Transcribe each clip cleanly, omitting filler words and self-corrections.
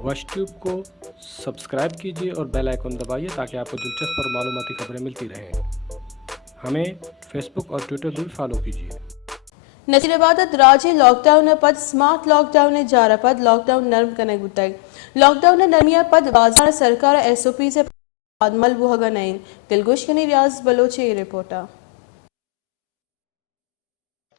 वश ट्यूब को सब्सक्राइब कीजिए और बेल आइकन दबाइए ताकि आपको दिलचस्प और मालूमाती खबरें मिलती रहें। हमें फेसबुक और ट्विटर भी फॉलो कीजिए। नसीराबाद राज्य लॉकडाउन पद स्मार्ट लॉकडाउन जारा पद लॉकडाउन नर्म कने गुताई लॉकडाउन नरमिया पद बाजार सरकार एसओपी से मल बुहगा नईन दिलगोश कनी रियाज बलोची रिपोर्टर।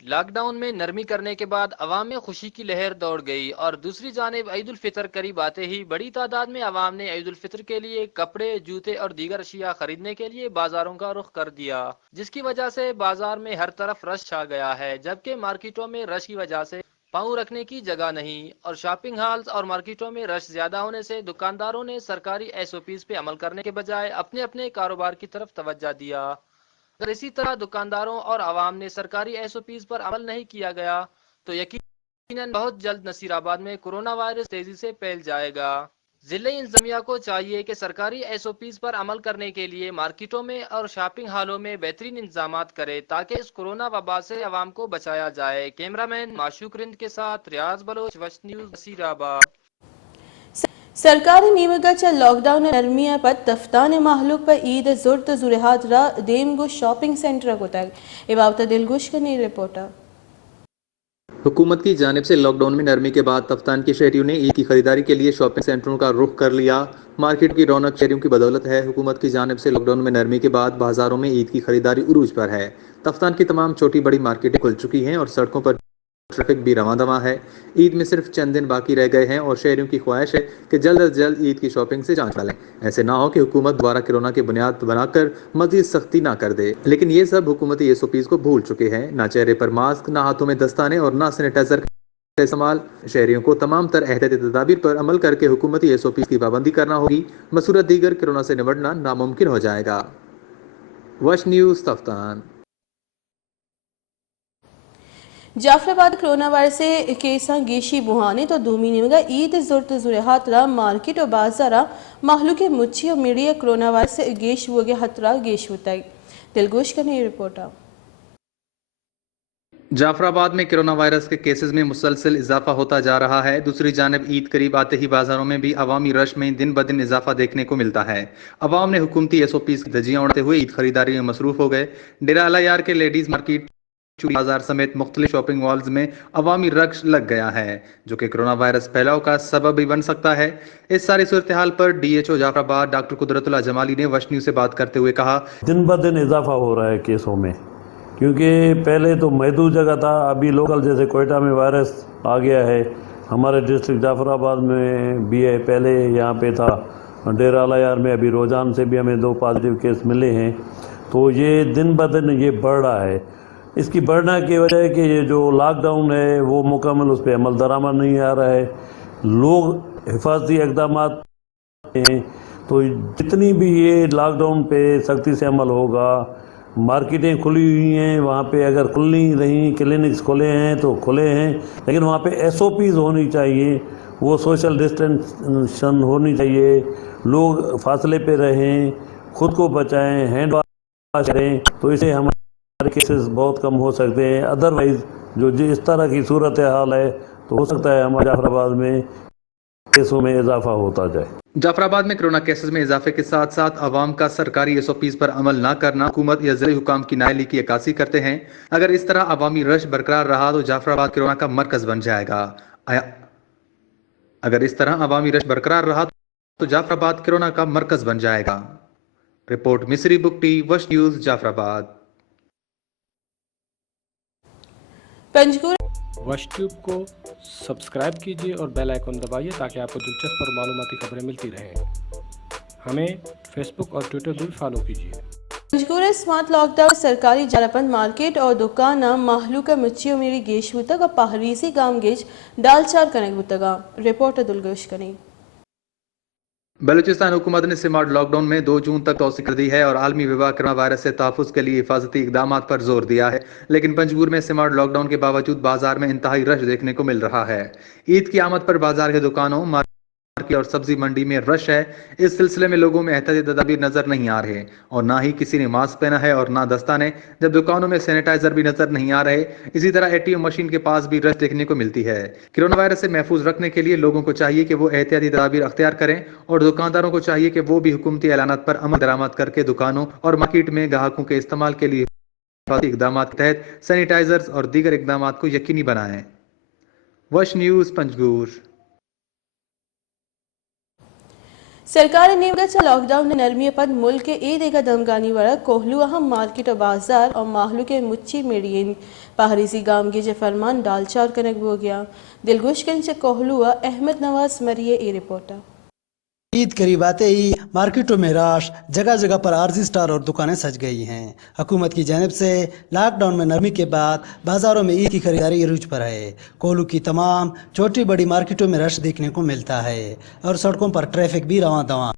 लॉकडाउन में नरमी करने के बाद अवाम में खुशी की लहर दौड़ गई और दूसरी जानिब ईद उल फितर करीब आते ही बड़ी तादाद में अवाम ने ईद उल फितर के लिए कपड़े, जूते और दीगर अशिया खरीदने के लिए बाजारों का रुख कर दिया, जिसकी वजह से बाजार में हर तरफ रश छा गया है, जबकि मार्केटों में रश की वजह से पाँव रखने की जगह नहीं और शॉपिंग हॉल्स और मार्केटों में रश ज्यादा होने से दुकानदारों ने सरकारी एसओपीज पे अमल करने के बजाय अपने अपने कारोबार की तरफ तवज्जो दिया। अगर इसी तरह दुकानदारों और आवाम ने सरकारी एसओपीज पर अमल नहीं किया गया तो यकीनन बहुत जल्द नसीराबाद में कोरोना वायरस तेजी से फैल जाएगा। जिले इंतजामिया को चाहिए कि सरकारी एसओपीज पर अमल करने के लिए मार्केटों में और शॉपिंग हॉलों में बेहतरीन इंतजाम करे ताकि इस कोरोना वबा से अवाम को बचाया जाए। कैमरामैन माशूक रिंद के साथ रियाज बलोच, वश न्यूज़, नसीराबाद। सरकारी निमगच लॉकडाउन नरमिया पद तफ्तान महलूक पर ईद जुर्त जुरेहात रा देमगो शॉपिंग सेंटर को तक इबावत दिलगुश कनी रिपोर्टर। हुकूमत की जानिब से लॉकडाउन में नरमी के बाद तफ्तान के शहरियों ने ईद की खरीदारी के लिए शॉपिंग सेंटरों का रुख कर लिया। मार्केट की रौनक शहरियों की बदौलत है। हुकूमत की जानिब से लॉकडाउन में नरमी के बाद बाजारों में ईद की खरीदारी उरूज पर है। तफ्तान की तमाम छोटी बड़ी मार्केटें खुल चुकी हैं और सड़कों पर ट्रैफिक भी रवां दवा है। ईद में सिर्फ चंद दिन बाकी रह गए हैं और शहरियों की ख्वाहिश है कि जल्द अज जल्द ईद की शॉपिंग से जान डालें। ऐसे ना हो कि हुकूमत दोबारा कोरोना की बुनियाद बनाकर मजीद सख्ती ना कर दे। लेकिन ये सब हुकूमती एसओपीज को भूल चुके हैं। ना चेहरे पर मास्क, ना हाथों में दस्ताने और ना सैनिटाइजर का इस्तेमाल। शहरियों को तमाम तर एहतियाती तदाबीर पर अमल करके हुकूमती एसओपीज की पाबंदी करना होगी, मसूरत दीगर कोरोना से निपटना नामुमकिन हो जाएगा। वश news Taftan. Jafrabad corona virus से केसा गेशी बुहाने तो दूमी निमगा ईद जुर्त जुरेहात रा मार्केट और बाजारा महलू के मुच्छी और मीडिया कोरोना वायरस से गेश वगे हतरा गेश उताई दिलगोश का नई रिपोर्टर। जाफराबाद में कोरोना वायरस के केसेस में मुसलसल इजाफा होता जा रहा है। दूसरी जानब ईद करीब आते ही बाजारों में भी अवामी रश में दिन ब दिन इजाफा देखने को मिलता है। अवाम ने हुकूमती एसओपीज की धज्जियां उड़ाते हुए ईद खरीदारी में मसरूफ हो गए। डेरा अला यार के लेडीज मार्केट, बाजार समेत मुख्तलिफ शॉपिंग मॉल्स में अवामी रश लग गया है, जो कि कोरोना वायरस फैलाव का सबब भी बन सकता है। इस सारी सूरत हाल पर डीएचओ जाफराबाद डॉक्टर कुदरतुल्लाह जमाली ने वश न्यूज़ से बात करते हुए कहा, दिन ब दिन इजाफा हो रहा है केसों में, क्योंकि पहले तो महदूद जगह था, अभी लोकल जैसे कोयटा में वायरस आ गया है, हमारे डिस्ट्रिक्ट जाफराबाद में भी है, पहले यहाँ पे था डेरा अला यार में, अभी रोजान से भी हमें 2 पॉजिटिव केस मिले हैं। तो ये दिन ब दिन ये बढ़ रहा है। इसकी बढ़ने की वजह है कि ये जो लॉकडाउन है वो मुकम्मल उस पर अमल दरामद नहीं आ रहा है। लोग हिफाजती इक़दाम हैं, तो जितनी भी ये लॉकडाउन पे सख्ती से अमल होगा, मार्केटें खुली हुई हैं, वहाँ पे अगर खुल नहीं रही, क्लिनिक्स खुले हैं तो खुले हैं, लेकिन वहाँ पे एसओपीज़ होनी चाहिए, वो सोशल डिस्टेंशन होनी चाहिए, लोग फासले पे रहें, खुद को बचाएं, हैंड वॉश करें, तो इससे हमारे केसेस बहुत कम हो सकते हैं। अदरवाइज जो इस तरह की सूरत हाल है तो हो सकता है हमारे जाफराबाद में केसों में इजाफा होता जाए। जाफराबाद में कोरोना केसेस में इजाफे के साथ साथ अवाम का सरकारी एसओपीज पर अमल न करना हुकूमत या ज़िले हुकाम की नाअहली की अक्कासी करते हैं। अगर इस तरह अवामी रश बरकरार रहा तो जाफराबाद कोरोना का मरकज बन जाएगा। अगर इस तरह अवामी रश बरकरार रहा तो जाफराबाद कोरोना का मरकज बन जाएगा। रिपोर्ट मिस्री बुकटी, वश न्यूज़, जाफराबाद। पंजगुर वश ट्यूब को सब्सक्राइब कीजिए और बेल आइकन दबाइए ताकि आपको दिलचस्प और मालूमाती खबरें मिलती रहें। हमें फेसबुक और ट्विटर भी फॉलो कीजिए। पंजगुर स्मार्ट लॉकडाउन सरकारी जालापन मार्केट और दुकान महलू का मुच्छी और मेरी गेश बुतगा पहरीसी गाम गेज डालचार कनेक बुतगा रिपोर्टर दुलगोश कनी। बलूचिस्तान हुकूमत ने स्मार्ट लॉकडाउन में 2 जून तक तौसी कर दी है और आलमी वबा कोरोना वायरस से तहफ़्फ़ुज़ के लिए हिफाजती इक़दाम पर जोर दिया है। लेकिन पंजगुर में स्मार्ट लॉकडाउन के बावजूद बाजार में इंतहाई रश देखने को मिल रहा है। ईद की आमद पर बाजार के दुकानों मार्केट और सब्जी मंडी में रश है। इस सिलसिले में लोगों में एहतियाती तदाबीर नजर नहीं आ रहे और ना ही किसी ने मास्क पहना है और ना दस्ताने, जब दुकानों में सैनिटाइजर भी नजर नहीं आ रहे। इसी तरह एटीएम मशीन के पास भी रश देखने को मिलती है। कोरोना वायरस से महफूज रखने के लिए लोगों को चाहिए कि वो एहतियाती तदाबीर अख्तियार करें और दुकानदारों को चाहिए कि वो भी हुकूमती ऐलानात पर अमल दरामद करके दुकानों और मार्केट में ग्राहकों के इस्तेमाल के लिए इकदाम के तहत सैनिटाइजर्स और दीगर इकदाम को यकीनी बनाएं। वश न्यूज़ पंजगूर। सरकार ने लॉकडाउन ने नरमी पर मुल्क के ईद दमगानी वाला कोहलू अहम मार्केट और बाजार और माहलू के मुच्ची मेडियन पहरीसी गाम के फरमान डालचार कनक हो गया। दिलगुश से कोहलू अहमद नवाज मरिए ए रिपोर्टर। ईद करीब आते ही मार्केटों में रश, जगह जगह पर आरजी स्टार और दुकानें सज गई हैं। हुकूमत की जानिब से लॉकडाउन में नरमी के बाद बाज़ारों में ईद की खरीदारी अरूज पर है। कोहलू की तमाम छोटी बड़ी मार्केटों में रश देखने को मिलता है और सड़कों पर ट्रैफिक भी रवां दवां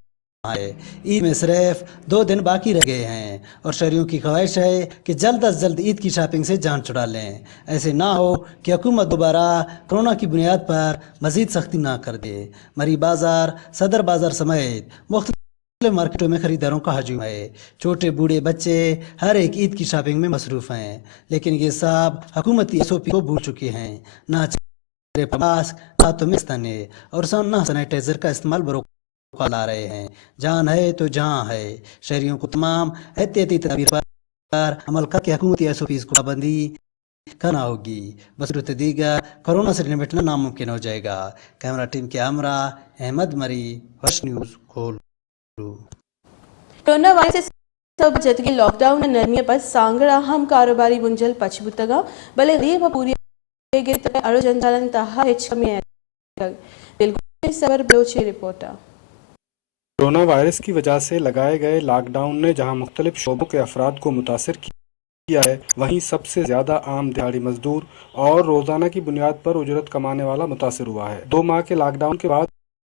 है। ईद में सिर्फ 2 दिन बाकी रह गए हैं और शहरियों की ख्वाहिश है कि जल्द अज जल्द ईद की शॉपिंग से जान छुड़ा लें। ऐसे ना हो कि हुकूमत दोबारा कोरोना की बुनियाद पर मजीद सख्ती ना कर दे। मरी बाजार, सदर बाजार समेत मुख्तलिफ मार्केटों में खरीदारों का हजूम है। छोटे बूढ़े बच्चे हर एक ईद की शॉपिंग में मसरूफ हैं, लेकिन ये सब हुकूमत की SOP को भूल चुके हैं। ना चेहरे पर मास्क, हाथों में दस्ताने और ना सैनिटाइजर का इस्तेमाल ला रहे हैं। जान है तो जहां है। शहरियों को तमाम एहतियाती तदबीर पर अमल करके हुकूमती SOPs को पाबंदी करना होगी। बसूरत दीगर कोरोना से निपटना नामुमकिन हो जाएगा। कैमरा टीम के हमरा अहमद मरी, वश न्यूज़ कोहलू। कोरोना वायरस सब जतगी लॉकडाउन नरमी पर सांगड़ा हम कारोबारी मुंजल पछबुतगा भले गरीब पूरी गिरत अरो जनचालन तहा हिच कमी दिलगुश सबर बलोची रिपोर्टर। कोरोना वायरस की वजह से लगाए गए लॉकडाउन ने जहां मुख्तलिफ शोबों के अफराद को मुतासर किया है, वहीं सबसे ज़्यादा आम दिहाड़ी मजदूर और रोज़ाना की बुनियाद पर उजरत कमाने वाला मुतासर हुआ है। 2 माह के लॉकडाउन के बाद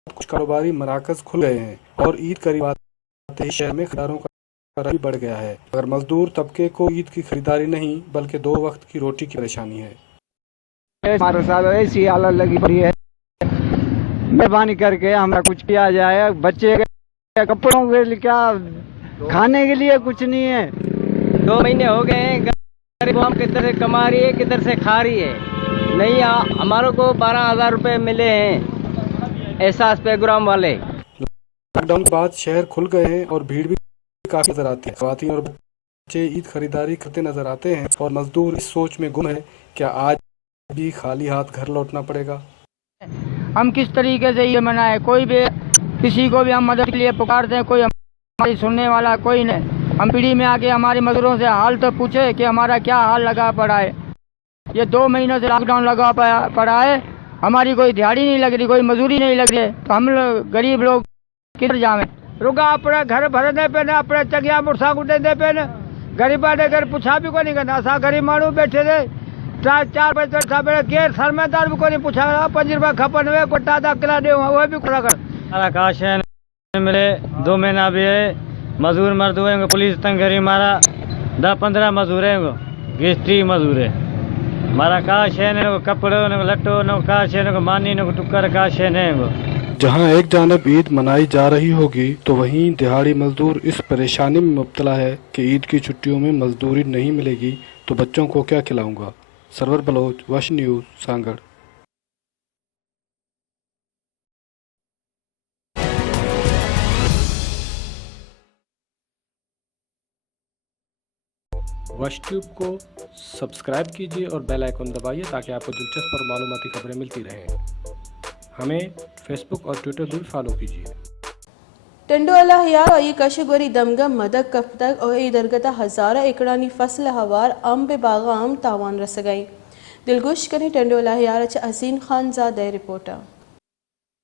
कुछ कारोबारी मराकज़ खुल गए हैं और ईद करीब आते ही शहर में खरीदारों का रश बढ़ गया है, मगर मजदूर तबके को ईद की खरीदारी नहीं बल्कि 2 वक्त की रोटी की परेशानी है। हमारे साथ ऐसी हालत लगी पड़ी है, मेहरबानी करके हमारा कुछ किया जाए। बच्चे के कपड़ों के लिए, क्या खाने के लिए कुछ नहीं है। 2 महीने हो गए हैं, गरीब हम किधर से कमा रही है किधर से खा रही है। नहीं, हमारे को 12,000 रुपये मिले हैं एहसास प्रोग्राम वाले। लॉकडाउन के बाद शहर खुल गए हैं और भीड़ भी काफ़ी नजर आती है। ख़वातीन और बच्चे ईद खरीदारी करते नजर आते हैं और मजदूर इस सोच में गुम है क्या आज भी खाली हाथ घर लौटना पड़ेगा। हम किस तरीके से ये मनाए, कोई भी किसी को भी हम मदद के लिए पुकारते हैं, कोई हमारी सुनने वाला कोई नहीं। हम पीढ़ी में आके हमारे मजदूरों से हाल तो पूछे कि हमारा क्या हाल लगा पड़ा है। ये 2 महीनों से लॉकडाउन लगा पड़ा है, हमारी कोई दिहाड़ी नहीं लग रही, कोई मजदूरी नहीं लग रही, तो हम लोग गरीब लोग किधर जावे। रुका अपने घर भरने पे ना, अपने चगिया मुर्सा गुटे दे पे ना, गरीबा ने घर पूछा भी को नहीं करना। असा गरीब मानू बैठे थे 4 बजे केर सरमेदार भी को नहीं पूछा 5 रुपया खपन हुए कोटा दाखिला दे वो भी खुला कर आकाश है मिले 2 महीना भी है। मजदूर मर्द हुए पुलिस तंग करी मारा 10-15 मजदूर है, गिस्ट्री मजदूर है मारा काश है न कपड़ो न लट्टो न काश है न मानी न टुक्कर काश है न। जहां एक जानब ईद मनाई जा रही होगी तो वहीं दिहाड़ी मजदूर इस परेशानी में मुब्तला है कि ईद की छुट्टियों में मजदूरी नहीं मिलेगी तो बच्चों को क्या खिलाऊंगा। सरवर बलोच, वश न्यूज़, सांगड़। वश ट्यूब को सब्सक्राइब कीजिए और बेल आइकन दबाइए ताकि आपको दिलचस्प और मालूमाती खबरें मिलती रहें। हमें फेसबुक और ट्विटर भी फॉलो कीजिए। टंडोला यार और ये कशगोरी दमगम मदक कफ्तक और ये दरगता हज़ारा एकड़ानी फसल हवार अम्ब बागा आम तावान रस गई। दिलगुश करें टंडोला यार असीन खान ज़ादा रिपोर्टर।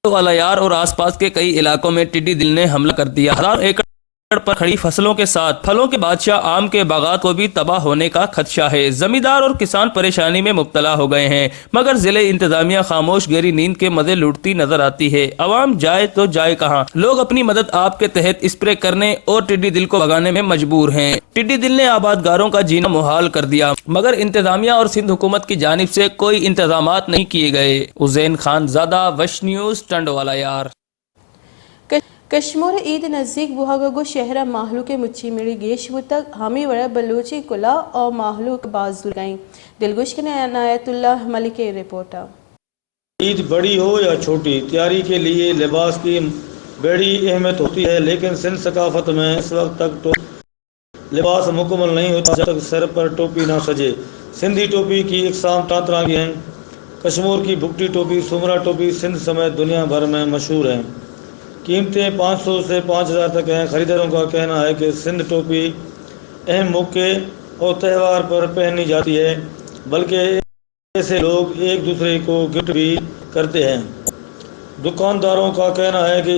वाला यार और आसपास के कई इलाकों में टिड्डी दिल ने हमला कर दिया। 1000 एकड़ पर खड़ी फसलों के साथ फलों के बादशाह आम के बागात को भी तबाह होने का खदशा है। जमींदार और किसान परेशानी में मुब्तला हो गए हैं, मगर जिले इंतजामिया खामोश गहरी नींद के मजे लूटती नजर आती है। अवाम जाए तो जाए कहां। लोग अपनी मदद आपके तहत स्प्रे करने और टिड्डी दिल को भगाने में मजबूर हैं। टिड्डी दिल ने आबादगारों का जीना मुहाल कर दिया, मगर इंतजामिया और सिंध हुकूमत की जानिब से कोई इंतजामात नहीं किए गए। उजैन खान ज़ादा, वश न्यूज़, टंडवाला यार। कश्मीर ईद नज़दीक बुहागो शहरा माहलू के मुच्ची मिली गेश तक हमी वड़ा बलूची कुला और माहलू के बाजू गई दिलगुश के अनायतुल्लाह मलिक की रिपोर्ट। ईद बड़ी हो या छोटी, तैयारी के लिए लिबास की बड़ी अहमियत होती है, लेकिन सिंध सकाफत में इस वक्त तक लिबास मुकम्मल नहीं होता जब तक सर पर टोपी ना सजे। सिंधी टोपी की इकसाम तरह की हैं। कश्मीर की भुगटी टोपी, सुमरा टोपी सिंध समेत दुनिया भर में मशहूर हैं। कीमतें 500 से 5000 तक हैं। ख़रीदारों का कहना है कि सिंध टोपी अहम मौके और त्यौहार पर पहनी जाती है, बल्कि ऐसे लोग एक दूसरे को गिफ्ट भी करते हैं। दुकानदारों का कहना है कि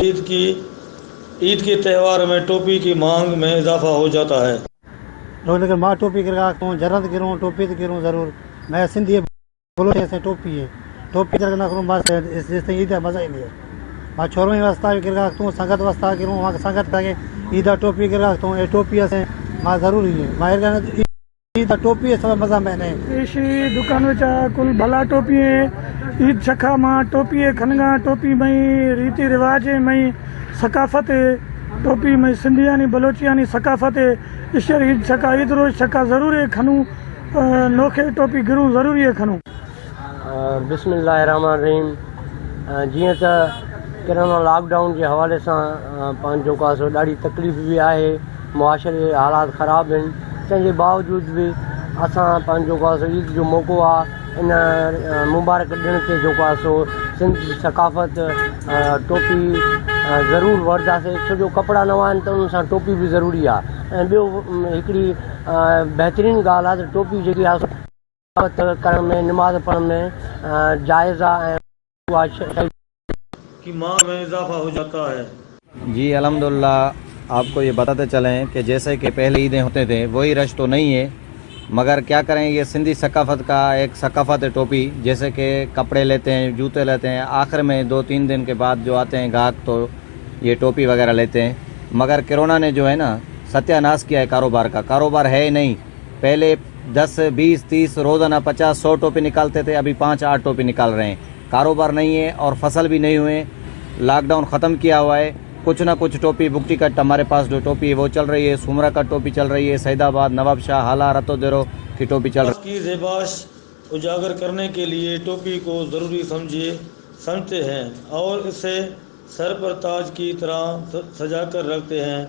ईद के त्यौहार में टोपी की मांग में इजाफा हो जाता है। लेकिन मां टोपी कर जरद गिरूँ टोपी तो गिरूँ ज़रूर। मैं सिंधी बोलो ऐसे टोपी है, टोपी ना करूँ बस जिस ईद मज़ा ही नहीं है। मां छोरों ही वास्ता भी गिरा तूं संगत वास्ता गिरूँ वहाँ संगत करके ईद टोपी गिरा तूं ये टोपी से मां ज़रूरी है। मां ईद टोपी सब मज़ा मैंने दुकान कुल भला टोपी है। ईद छखा मां टोपी खनगा टोपी मई रीति रिवाज मई सकाफत टोपी मई सिंधियानी बलोचियानी सकाफत ईश्वर ईद छका ईद रोज छका ज़रूर है खनू नोखे टोपी गिरूँ ज़रूरी है खनू। बिस्मिल्लाहिर्रहमानिर्रहीम। जीअं त कोरोना लॉकडाउन के हवाले से पंहिंजो का सो ॾाढी तकलीफ़ भी है, मुआशरे हालात ख़राब आहिनि, तंहिंजे बावजूद भी असां पंहिंजो का सो ईद जो मौक़ो आहे इन मुबारक ॾिण ते जेको आहे सो सिंध जी सकाफ़त टोपी ज़रूर वठंदासीं, छो जो कपिड़ा नवां आहिनि त उन सां टोपी भी ज़रूरी आहे। ऐं ॿियो हिकिड़ी बहितरीनु ॻाल्हि आहे त टोपी जेकी आहे सकाफ़त करण में नमाज़ पढ़ण में जाइज़ आहे ऐं की मांग में इजाफा हो जाता है। जी अल्हम्दुलिल्लाह, आपको ये बताते चलें कि जैसे कि पहले ईदें होते थे वही रश तो नहीं है, मगर क्या करें, ये सिंधी सकाफ़त का एक सकाफ़त है टोपी। जैसे कि कपड़े लेते हैं, जूते लेते हैं, आखिर में 2-3 दिन के बाद जो आते हैं ग्राहक तो ये टोपी वगैरह लेते हैं। मगर कोरोना ने जो है ना सत्यानाश किया है कारोबार का। कारोबार है ही नहीं। पहले 10, 20, 30 रोज़ाना 50, 100 टोपी निकालते थे, अभी 5-8 टोपी निकाल रहे हैं। कारोबार नहीं है और फसल भी नहीं हुए। लॉकडाउन ख़त्म किया हुआ है, कुछ ना कुछ टोपी बुकटी कट हमारे पास जो टोपी है वो चल रही है, सुमरा का टोपी चल रही है, सैदाबाद, नवाब शाह, हाला, रतोदेरो की टोपी चल रही है। की ज़ेबाश उजागर करने के लिए टोपी को ज़रूरी समझते हैं और इसे सर पर ताज की तरह सजा कर रखते हैं।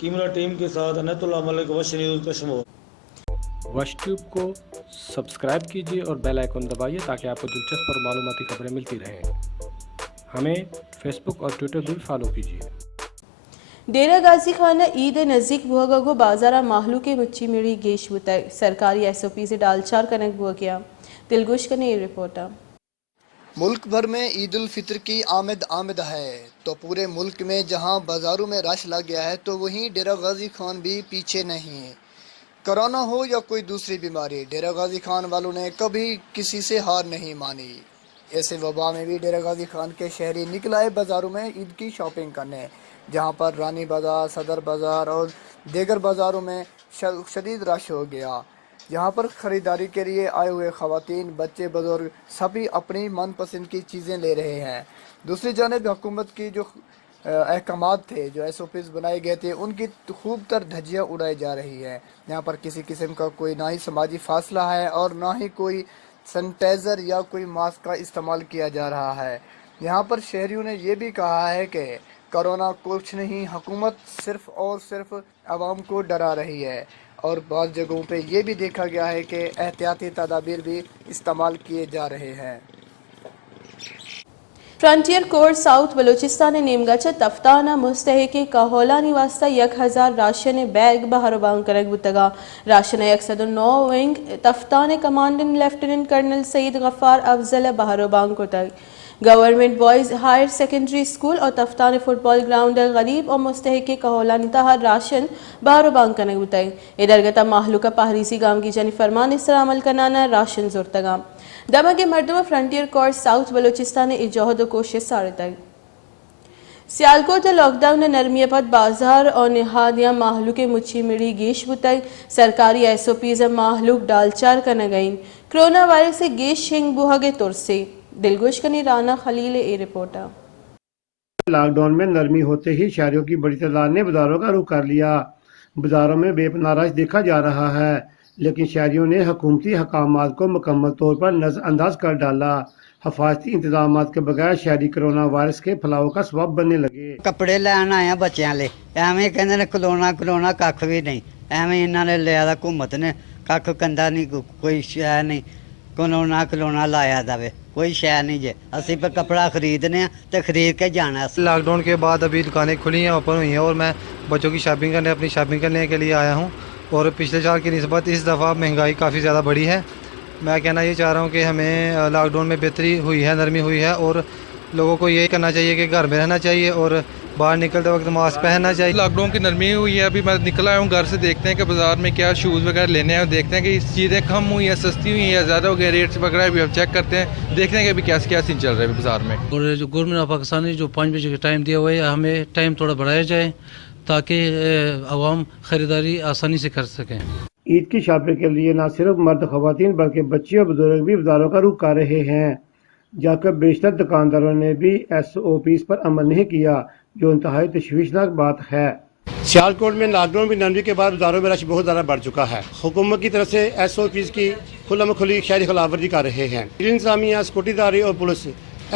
कैमरा टीम के साथ अनायतुल्लाह मलिक, वश न्यूज़ कश्मीर। वश ट्यूब को सब्सक्राइब कीजिए और बेल आइकन दबाइए ताकि आपको दिलचस्प और मालूमाती खबरें मिलती रहें। हमें फेसबुक और ट्विटर भी फॉलो कीजिए। डेरा गाजी खाना ईद नज़दीक बुहागो बाजारा माहलू के मुच्ची मिली गेश बुतक सरकारी SOP से डालचार कनक बुआ गया। दिलगुश का नई रिपोर्ट। मुल्क भर में ईद उल फितर की आमद है तो पूरे मुल्क में जहां बाजारों में रश लग गया है तो वहीं डेरा गाजी खान भी पीछे नहीं है। कोरोना हो या कोई दूसरी बीमारी, डेरा गाजी खान वालों ने कभी किसी से हार नहीं मानी। ऐसे वबा में भी डेरा गाजी खान के शहरी निकल आए बाज़ारों में ईद की शॉपिंग करने, जहां पर रानी बाज़ार, सदर बाज़ार और दीगर बाज़ारों में शदीद रश हो गया। यहाँ पर ख़रीदारी के लिए आए हुए ख़वातीन, बच्चे, बुजुर्ग सभी अपनी मनपसंद की चीज़ें ले रहे हैं। दूसरी जानिब हुकूमत की जो अहकामात थे, जो SOPs बनाए गए थे, उनकी खूब तर धज्जियाँ उड़ाई जा रही है। यहाँ पर किसी किस्म का कोई ना ही समाजी फासला है और ना ही कोई सैनिटाइज़र या कोई मास्क का इस्तेमाल किया जा रहा है। यहाँ पर शहरियों ने ये भी कहा है कि कोरोना कुछ नहीं, हुकूमत सिर्फ और सिर्फ आवाम को डरा रही है और बाज़ जगहों पे ये भी देखा गया है कि एहतियाती तदाबीर भी इस्तेमाल किए जा रहे हैं। फ्रंटियर कोर्ट साउथ बलूचिस्तान नेमगाच तफ्ताना मुस्तहके कहोलानी वास्ता 1000 राशन बैग बहरबांग करक बुतगा। Ration 109 wing Taftan commandant lieutenant colonel Saeed Ghaffar Afzal बहरबांग को तक। Government boys higher secondary school और तफ्तान फुटबॉल ग्राउंड गरीब और मुस्तहके कहोलानी तहर राशन बहरबांग करक बुतग। इधर गता माहलूका पहरीसी गांव की जनी फरमान इस तरह अमल करना राशन जोरतगा। दमा के मर्दमा फ्रंटियर कोर्ट साउथ बलूचिस्तान इजहद कोशिश सारे तक। सियालकोट लॉकडाउन नरमिया पद बाजार और निहादिया माहलू के मुच्छी मिड़ी गेश बुतक सरकारी SOPs माहलूक डालचार करना गई। कोरोना वायरस से गेश हिंग बुहागे तुर से दिलगोश कनी राना खलील ए रिपोर्टा। लॉक डाउन में नरमी होते ही शहरियों की बड़ी तादाद ने बाजारों का रुख कर लिया। बाजारों में बेपनाह रश देखा जा रहा है, लेकिन शहरियों ने हुकूमती अहकामात को मुकम्मल तौर पर नज़रअंदाज कर डाला। हिफाजती इंतजाम के बगैर शहरी कोरोना वायरस के फैलाव का सबब बनने लगे। कपड़े लैन आए बच्चों ले एवें कहते ने कलोना कख भी नहीं, एवें इन्होंने लिया हुकूमत ने कख कंधा नहीं, कोई शह नहीं, कलोना लाया जाए, कोई शह नहीं जे। असी पर कपड़ा खरीदने तो खरीद के जाना। लॉकडाउन के बाद अभी दुकानें खुली हैं, ओपन हुई हैं और मैं बच्चों की शॉपिंग करने, अपनी शॉपिंग करने के लिए आया हूँ। और पिछले साल की निस्बत इस दफ़ा महंगाई काफ़ी ज़्यादा बढ़ी है। मैं कहना ये चाह रहा हूँ कि हमें लॉकडाउन में बेहतरी हुई है, नरमी हुई है, और लोगों को यही करना चाहिए कि घर में रहना चाहिए और बाहर निकलते वक्त मास्क पहनना चाहिए। लॉकडाउन की नरमी हुई है, अभी मैं निकल आया हूँ घर से, देखते हैं कि बाज़ार में क्या शूज़ वगैरह लेने हैं, देखते हैं कि चीज़ें कम हुई हैं, सस्ती हुई हैं, ज़्यादा हो गए, रेट्स वगैरह भी हम चेक करते हैं, देखते हैं कि अभी क्या सीन चल रहा है बाज़ार में। और जो गवर्नमेंट ऑफ पाकिस्तान ने जो 5 बजे का टाइम दिया हुआ है, हमें टाइम थोड़ा बढ़ाया जाए ताकि आवाम ख़रीदारी आसानी से कर सकें। ईद की शॉपिंग के लिए न सिर्फ मर्द ख़वातीन बल्कि बच्चे और बुजुर्ग भी बाजारों का रुख कर रहे हैं, जबकि बेशतर दुकानदारों ने भी SOPs पर अमल नहीं किया, जो इंतहाई तशवीशनाक बात है। सियालकोट में लॉकडाउन की नरमी के बाद बाजारों में रश बहुत ज़्यादा बढ़ चुका है। हुकूमत की तरफ से SOPs की खुली शहरी खिलाफवर्जी कर रहे हैं। इंतजामिया, सिक्योरिटीदारी और पुलिस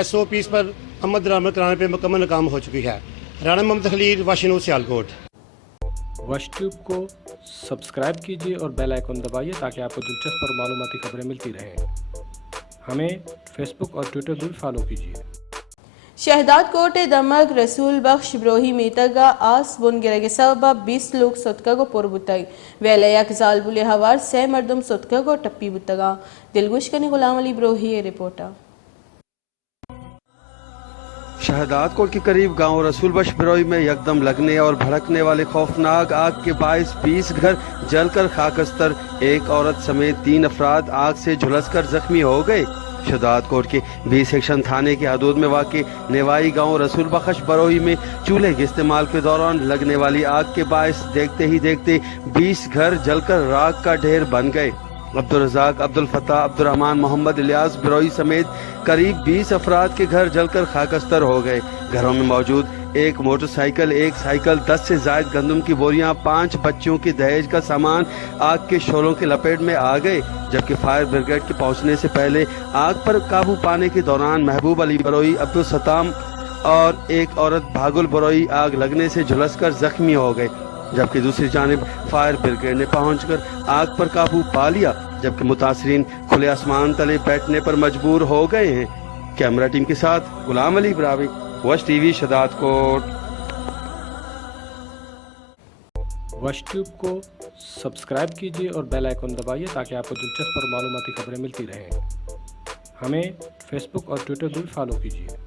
SOPs पर अमल दरामद कराने पर मुकम्मल नाकाम हो चुकी है। राणा मोहम्मद खलील, वाशिंग न्यूज़, सियालकोट। वश ट्यूब को सब्सक्राइब कीजिए और बेल आइकन दबाइए ताकि आपको दिलचस्प और मालूमाती खबरें मिलती रहें। हमें फेसबुक और ट्विटर भी फॉलो कीजिए। शहदाद कोट दमक रसूल बख्श ब्रोही मीतगा आस बुन गिरगे सबब 20 लोग सुतका को पुर बुतग वेले एक जाल बुले हवार 6 मर्दम सुतका को टप्पी बुतगा। दिलगुश कने गुलाम अली ब्रोही रिपोर्टर। शहदाद कोट के करीब गांव रसूल बख्श बिरोई में यकदम लगने और भड़कने वाले खौफनाक आग के बायस 20 घर जलकर खाकस्तर, एक औरत समेत 3 अफराद आग से झुलसकर जख्मी हो गए। शहदाद कोट के 20 सेक्शन थाने के हदूद में वाक़े नेवाई गांव रसूल बख्श बिरोई में चूल्हे के इस्तेमाल के दौरान लगने वाली आग के बायस देखते ही देखते 20 घर जलकर राख का ढेर बन गए। अब्दुल रज़ाक, अब्दुल फत्ताह, अब्दुल रहमान, मोहम्मद इलियास बिरोई समेत करीब 20 अफराद के घर जलकर खाकस्तर हो गए। घरों में मौजूद एक मोटरसाइकिल, एक साइकिल, 10 से ज़ायद गंदम की बोरियां, 5 बच्चों के दहेज का सामान आग के शोलों की लपेट में आ गए। जबकि फायर ब्रिगेड के पहुंचने से पहले आग पर काबू पाने के दौरान महबूब अली बिरोई, अब्दुल सत्ताम और एक औरत भागुल बिरोई आग लगने से झुलसकर जख्मी हो गए। जबकि दूसरी जानिब फायर ब्रिगेड ने पहुंचकर आग पर काबू पा लिया, जबकि मुतासरीन खुले आसमान तले बैठने पर मजबूर हो गए हैं। कैमरा टीम के साथ गुलाम अली ब्रावी, वश टीवी, शहदाद कोट। वश ट्यूब को सब्सक्राइब कीजिए और बेल आइकन दबाइए ताकि आपको दिलचस्प और मालूमाती खबरें मिलती रहें। हमें फेसबुक और ट्विटर भी फॉलो कीजिए।